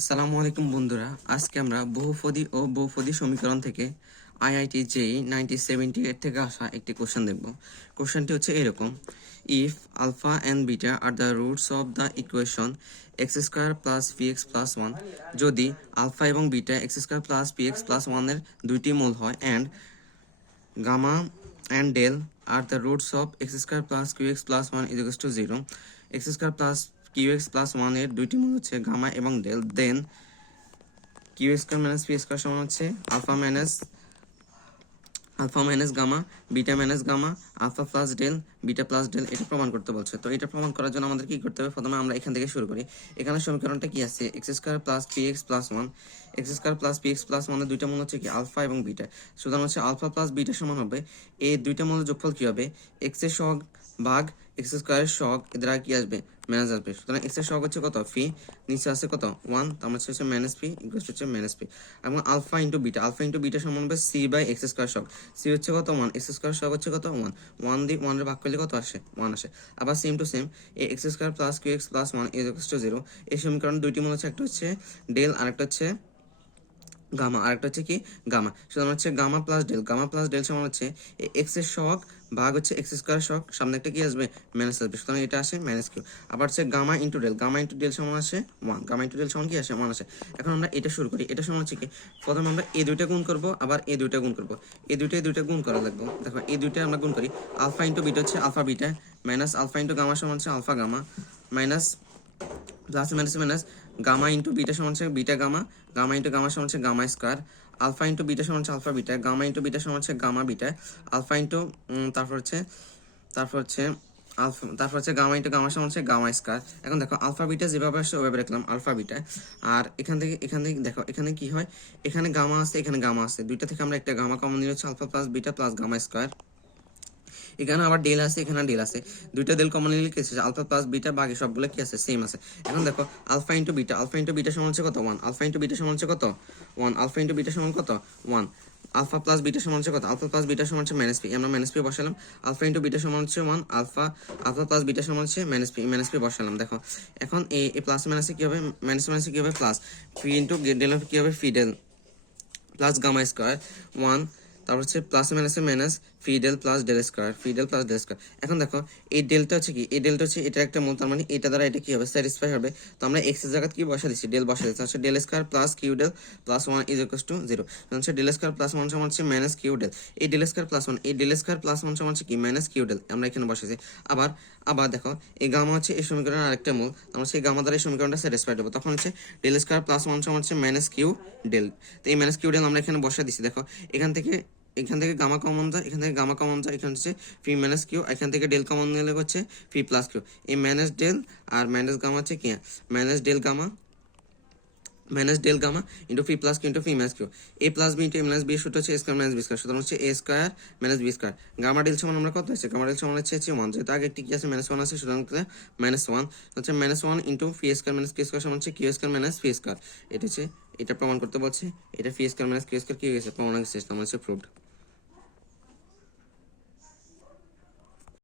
আসসালামু আলাইকুম বন্ধুরা, আজকে আমরা বহুপদী ও বহুপদী সমীকরণ থেকে আইআইটি জেই 1978 থেকে আসা একটি কোশ্চেন দেখব। কোশ্চেনটি হচ্ছে এরকম: if alpha and beta are the roots of the equation x square plus p x plus one, যদি আলফা এবং beta x square plus p x plus ওয়ানের দুইটি মূল হয়, and gamma and del are the roots of x square plus q x plus one is equals to zero, x square plus q x plus ওয়ানের দুইটি মূল হচ্ছে gamma এবং del, then q square minus p square সমান হচ্ছে alpha minus gamma, beta minus gamma, alpha plus del, beta plus del. এটা প্রমাণ করতে বলছে। তো এটা প্রমাণ করার জন্য আমাদের কি করতে হবে? প্রথমে আমরা এখান থেকে শুরু করি। এখানে সমীকরণটা কি আছে? X square plus p x plus one, x square plus p x plus ওয়ানের দুইটা মূল হচ্ছে কি আলফা এবং বিটা। সুতরাং হচ্ছে আলফা প্লাস বিটা সমান হবে, এই দুইটা মূলের যোগফল কি হবে? এক্স এর সহগ ভাগ এক্স স্কোয়ারের সহগ, এদের কি আসবে? মাইনাস আসবে। সুতরাং এক্স এর সহগ হচ্ছে কত? ফি, নিচে আছে কত? ওয়ান, তার মানে হচ্ছে মাইনাস পি ইকুয়ালস হচ্ছে মাইনাস পি। এবং আলফা ইন্টু বিটা সমান হবে সি বাই এক্স স্কোয়ার সহগ। সি হচ্ছে কত? ওয়ান, এক্স স্কোয়ার সহগ হচ্ছে কত? ওয়ান। ওয়ান দিয়ে ওয়ানের ভাগ করলে কত আসে? ওয়ান আসে। আবার সেম টু সেম, এই x square plus q x plus one is equals to zero. এই সমীকরণ দুইটি মূল হচ্ছে, একটা হচ্ছে ডেল আর একটা হচ্ছে গামা, আরেকটা হচ্ছে কি গামা। সুতরাং হচ্ছে গামা প্লাস ডেল সমান হচ্ছে এক্স এর সহগ ভাগ হচ্ছে এক্স স্কোয়ার সহগ, সামনে একটা কি আসবে? মাইনাস আসবে। সুতরাং এটা আসে মাইনাস কিউ। আবার হচ্ছে গামা ইন্টু ডেল সমান আসে ওয়ান, গামা ইন্টু ডেল সমান কি আসে? ওয়ান আসে। এখন আমরা এটা শুরু করি। এটা সমান হচ্ছে কি, প্রথমে আমরা এই দুইটা গুণ করবো, আবার এই দুইটা গুণ করবো, এই দুইটা গুণ করা লাগবে। দেখো এই দুইটা আমরা গুণ করি। আলফা ইন্টু বিটা হচ্ছে alpha beta, minus alpha into gamma সমান হচ্ছে alpha gamma, minus plus minus gamma into beta সমান হচ্ছে beta gamma, gamma into gamma সমান হচ্ছে gamma square, alpha into beta সমান হচ্ছে alpha beta, gamma into beta সমান হচ্ছে গামা বিটা, আলফা ইন্টু তারপর হচ্ছে গামা ইন্টু গামা সমান হচ্ছে গামা স্কোয়ার। এখন দেখো আলফা বিটা যেভাবে আসছে ওইভাবে রাখলাম আলফা বিটা। আর এখান থেকে দেখো এখানে কি হয়? এখানে গামা আছে, এখানে গামা আছে, দুইটা থেকে আমরা একটা গামা কমন নিয়ে হচ্ছে alpha plus beta plus gamma square. এখানে আবার ডেল আছে, এখানে ডেল আছে, দুইটা ডেল কমন নিলে কি আছে? আলফা প্লাস বিটা, বাকি সবগুলো কি আছে? সেম আছে। এখন দেখো আলফা ইন্টু বিটা সমান হচ্ছে কত? ওয়ান। আলফা ইন্টু বিটা সমান হচ্ছে কত? ওয়ান। আলফা ইন্টু বিটা সমান কত? ওয়ান। আলফা প্লাস বিটা সমান হচ্ছে কত? আলফা প্লাস বিটা সমান হচ্ছে মাইনাস পি, আমরা মাইনাস পি বসালাম। আলফা ইন্টু বিটা সমান হচ্ছে ওয়ান, আলফা প্লাস বিটা সমান হচ্ছে মাইনাস পি বসালাম। দেখো এখন এই প্লাস মাইনাসে কি হবে? মাইনাসে কি হবে? প্লাস। পি ইন্টু ডেল কি হবে? Phi del plus gamma square one, তারপর হচ্ছে প্লাস মাইনাসে minus phi del plus del square. এখন দেখো এই ডেলটা হচ্ছে কি? এই ডেলটা হচ্ছে এটা একটা মূল, তার মানে এটা দ্বারা এটা কি হবে? স্যাটিসফাই হবে। তো আমরা এক্স এর জায়গায় কি বসা দিচ্ছি? ডেল বসা দিচ্ছি। হচ্ছে del square plus q del plus one is equals to zero. হচ্ছে ডেল স্কোয়ার প্লাস ওয়ান সমান হচ্ছে মাইনাস কিউ ডেল। এই ডেল স্কোয়ার প্লাস ওয়ান, সমান হচ্ছে কি? মাইনাস কিউ ডেল, আমরা এখানে বসেছি। আবার আবার দেখো এই গামা হচ্ছে এই সমীকরণের আরেকটা মূল, আমরা সেই গামা দ্বারা এই সমীকরণটা স্যাটিসফাইড হবে। তখন হচ্ছে ডেল স্কোয়ার প্লাস ওয়ান সমান হচ্ছে মাইনাস কিউ ডেল। তো এই মাইনাস কিউ ডেল আমরা এখানে বসা দিচ্ছি। দেখো এখান থেকে গামা কমন যায়, এখানে হচ্ছে ফি মাইনাস কিউ, এখান থেকে ডেল কমন নিলে হচ্ছে ফি প্লাস কিউ। এই মাইনাস ডেল আর মাইনাস গামা হচ্ছে কি? Minus del gamma into phi plus q into phi minus q. A plus B into A minus B সূত্র হচ্ছে A square minus B square. সুতরাং হচ্ছে A square minus B square. Gamma del সমান আমরা কত হচ্ছে? গামা ডেল সমান হচ্ছে ওয়ান, যেহেতু আগে একটি কি আছে? মাইনাস ওয়ান আছে, সুতরাং মাইনাস ওয়ান হচ্ছে মাইনাস ওয়ান ইন্টু ফি স্কোয়ার মাইনাস কিউ স্কোয়ার সমান হচ্ছে কিউ স্কোয়ার মাইনাস ফি স্কোয়ার। এটা হচ্ছে, এটা প্রমাণ করতে বলছে। এটা ফি স্কোয়ার মাইনাস কিউ স্কোয়ার কি হয়ে গেছে? প্রমাণ হয়ে গেছে, হচ্ছে প্রুভড।